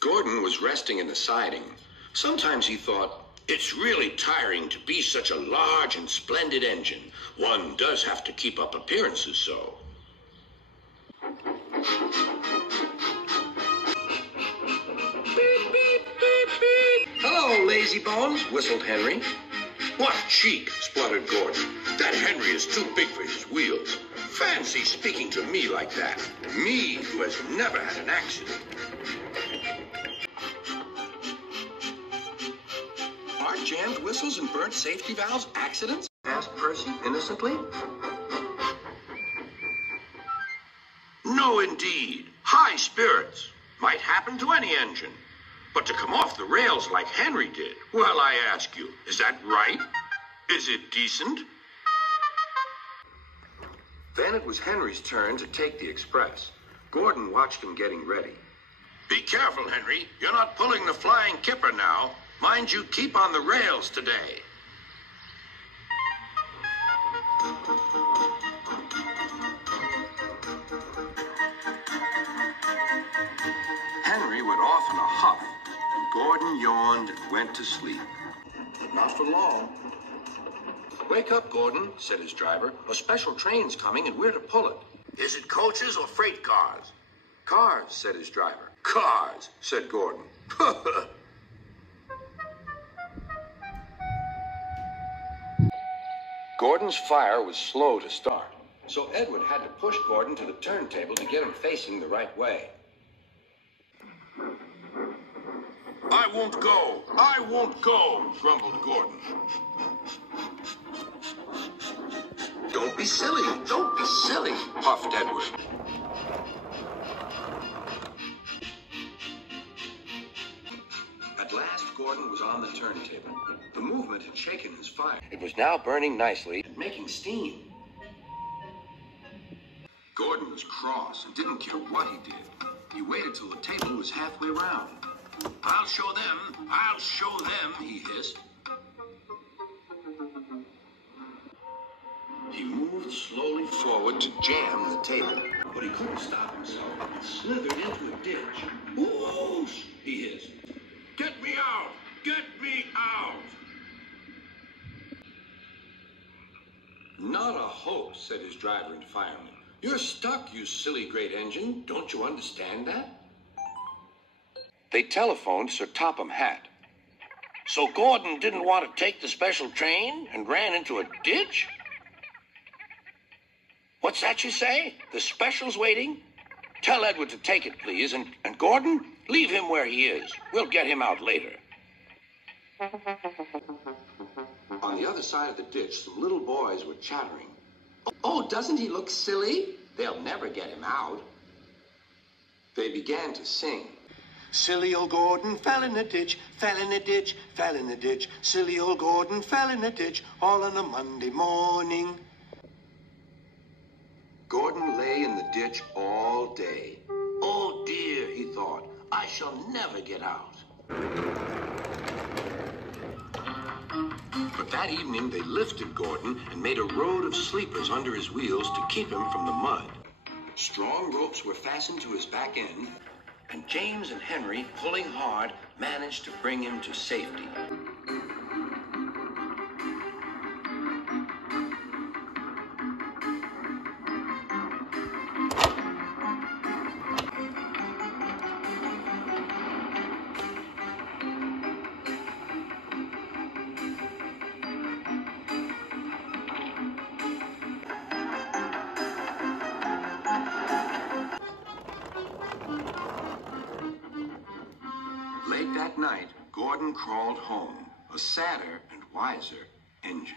Gordon was resting in the siding. Sometimes he thought, it's really tiring to be such a large and splendid engine. One does have to keep up appearances so. Beep, beep, beep, beep. Hello, lazy bones, whistled Henry. What cheek, spluttered Gordon. That Henry is too big for his wheels. Fancy speaking to me like that. Me, who has never had an accident. Are jammed whistles and burnt safety valves accidents? Asked Percy innocently. No, indeed. High spirits might happen to any engine. But to come off the rails like Henry did, well, I ask you, is that right? Is it decent? Then it was Henry's turn to take the express. Gordon watched him getting ready. Be careful, Henry. You're not pulling the flying kipper now. Mind you, keep on the rails today. Henry went off in a huff, and Gordon yawned and went to sleep. But not for long. Wake up, Gordon, said his driver. A special train's coming and we're to pull it. Is it coaches or freight cars? Cars, said his driver. Cars, said Gordon. Gordon's fire was slow to start, so Edward had to push Gordon to the turntable to get him facing the right way. I won't go. I won't go, grumbled Gordon. Don't be silly. Don't be silly, puffed Edward. At last, Gordon was on the turntable. The movement had shaken his fire. It was now burning nicely and making steam. Gordon was cross and didn't care what he did. He waited till the table was halfway round. I'll show them, he hissed. He moved slowly forward to jam the table, but he couldn't stop himself and slithered into a ditch. Whoosh, he hissed. Get me out! Get me out! Not a hope, said his driver and fireman. You're stuck, you silly great engine. Don't you understand that? They telephoned Sir Topham Hatt. So Gordon didn't want to take the special train and ran into a ditch? What's that you say? The special's waiting? Tell Edward to take it, please. And Gordon, leave him where he is. We'll get him out later. On the other side of the ditch, some little boys were chattering. Oh, doesn't he look silly? They'll never get him out. They began to sing. Silly old Gordon fell in a ditch, fell in a ditch, fell in a ditch. Silly old Gordon fell in a ditch, all on a Monday morning. Gordon lay in the ditch all day. Oh dear, he thought, I shall never get out. But that evening they lifted Gordon and made a road of sleepers under his wheels to keep him from the mud. Strong ropes were fastened to his back end, and James and Henry, pulling hard, managed to bring him to safety. Late that night, Gordon crawled home, a sadder and wiser engine.